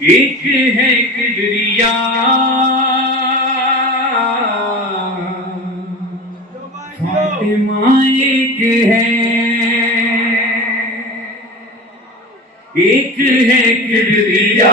ایک ہے کبریا فاطمہ ایک ہے، ایک ہے کبریا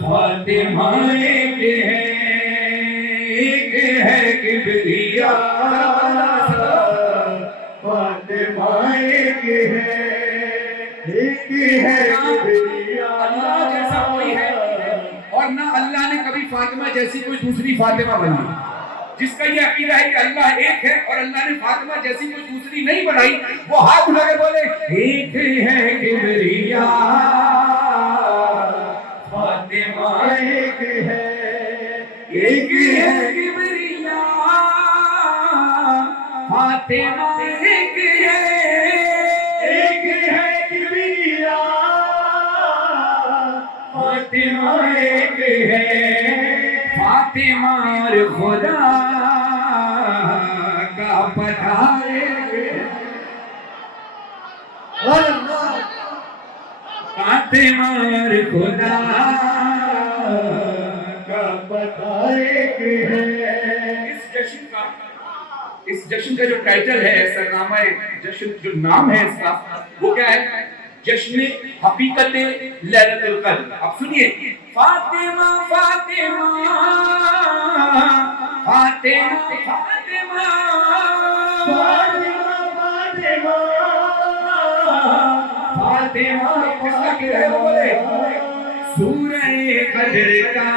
فاطمہ ایک ہے، ایک ہے کبریا فاطمہ ایک ہے، ایک ہے کبریا۔ اللہ جیسا کوئی ہے اور نہ اللہ نے کبھی فاطمہ جیسی کوئی دوسری فاطمہ بنائی۔ جس کا یہ عقیدہ ہے کہ اللہ ایک ہے اور اللہ نے فاطمہ جیسی کوئی دوسری نہیں بنائی، وہ ہاتھ اٹھا کے بولے ایک ہے کبریا فاطمہ ایک ہے، ایک ہے کبریا فاطمہ ایک ہے، ایک ہے کبریا فاطمہ ایک ہے، فاطمہ اور خدا کا پتہ ایک ہے، فاطمہ اور خدا کا پتہ ایک ہے۔ اس جشن کا جو ٹائٹل ہے، سرنامہ جشن جو نام ہے اس کا، وہ کیا ہے؟ جشن حقیقت لیلۃ القدر۔ اب سنیے، فاطمہ فاطمہ فاطمہ فاطمہ فاطمہ فاطمہ، کس کا کیا ہے؟ بولے سورہ قدر کا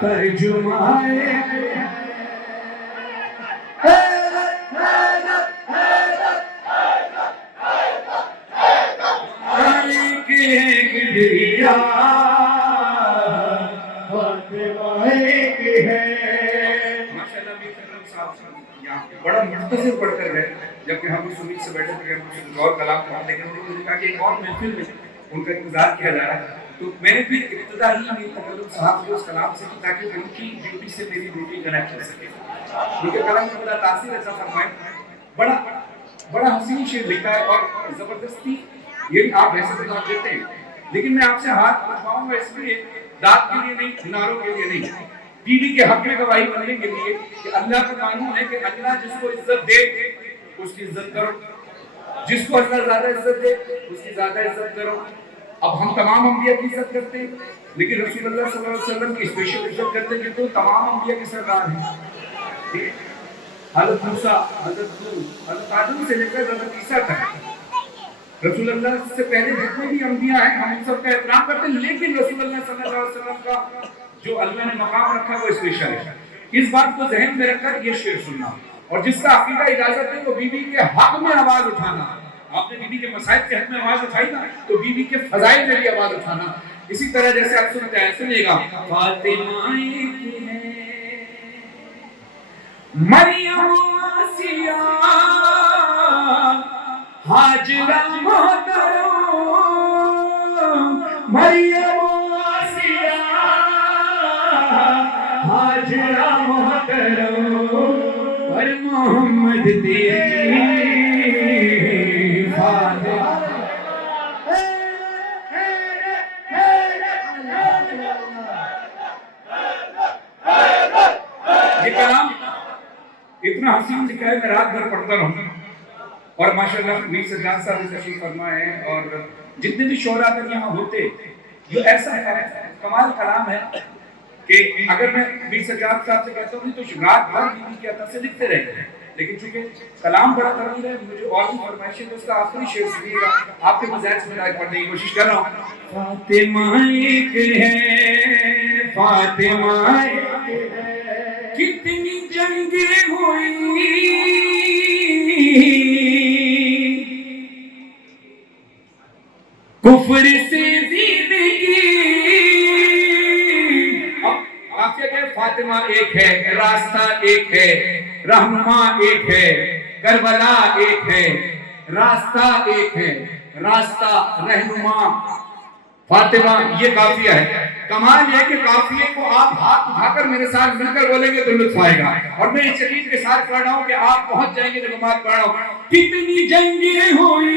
ترجمہ ہے، بڑا مختصر پڑھ کر گئے، جبکہ ہم اس امید سے بیٹھے تھے کہ ہم کچھ اور کلام کریں، لیکن انہوں نے کہا کہ ایک اور محفل میں ان کا انتظار کیا جا رہا ہے، تو میں نے پھر ابتدا ہی میری تکلم صاحب کے اس کلام سے کی تاکہ ان کی ڈیوٹی سے میری ڈیوٹی کنیکٹ ہو سکے، کیونکہ کلام میں بڑا تاثیر ایسا فرمائے، بڑا حسین شعر لکھا ہے اور زبردستی، یہ آپ ایسے جواب دیتے ہیں، لیکن میں آپ سے ہاتھ اٹھاؤں گا اس لیے داد کے لیے نہیں، نعروں کے لیے نہیں، بیوی کے حق میں گواہی بننے کے لیے کہ اللہ کا قانون ہے کہ اللہ جس کو عزت دے اس کی عزت کرو، جس کو اللہ زیادہ عزت دے اس کی زیادہ عزت کرو۔ اب ہم تمام انبیاء کی عزت کرتے ہیں، لیکن رسول اللہ صلی اللہ علیہ وسلم کی اسپیشل عزت کرتے ہیں کہ وہ تمام انبیاء کے سردار ہیں۔ حضرت موسیٰ، حضرت نوح، حضرت آدم سے لے کر حضرت عیسیٰ تک، رسول اللہ سے پہلے جتنے بھی انبیاء ہیں ہم ان سب کا احترام کرتے ہیں، لیکن رسول اللہ صلی اللہ علیہ وسلم کا جو اللہ نے مقام رکھا وہ اسپیشل ہے۔ اس بات کو ذہن میں رکھ کر یہ شعر سننا، اور جس کا عقیدہ اجازت ہے وہ بیوی کے حق میں آواز اٹھانا۔ آپ نے بیوی کے مسائل کے حق میں آواز اٹھائی نا، تو بیوی کے فضائل میں بھی آواز اٹھانا۔ اسی طرح جیسے آپ سنتے ہیں، سنیے گا، فاطمہ ایک ہے، مریم آسیہ ہاجرہ محترم، مریم آسیہ ہاجرہ محترم، اور محمد تیری فاطمہ۔ یہ کلام اتنا حسین لکھا ہے میں رات بھر پڑھتا رہوں، اور ماشاءاللہ میر سجاد صاحب بھی تشریف فرما ہے، اور جتنے بھی شعراء اگر یہاں ہوتے، جو ایسا کمال کلام ہے کہ اگر میں میر سجاد صاحب سے کہتا ہوں تو رات بھر بیوی کے عطا سے لکھتے رہتے ہیں، لیکن چونکہ کلام بڑا طویل ہے، مجھے اور بھی فرمائش ہے، تو اس کا آخری شعر سنیے گا، آپ کے مزاج میں آج پڑھنے کی کوشش کر رہا ہوں۔ فاطمہ ایک ہے، فاطمہ ایک ہے، کتنی جنگیں ہوئی کفر سے زندگی، آپ کیا کہیں، فاطمہ ایک ہے، راستہ ایک ہے، رہنما ایک ہے، کربلا ایک ہے، راستہ ایک ہے، راستہ رہنما فاطمہ، یہ قافیہ ہے۔ کمال یہ کہ قافیے کو آپ ہاتھ اٹھا کر میرے ساتھ مل کر بولیں گے تو لطف آئے گا، اور میں اس یقین کے ساتھ پڑھ رہا ہوں کہ آپ پہنچ جائیں گے جب میں بات پڑھ رہا ہوں۔ کتنی جنگیں ہوئی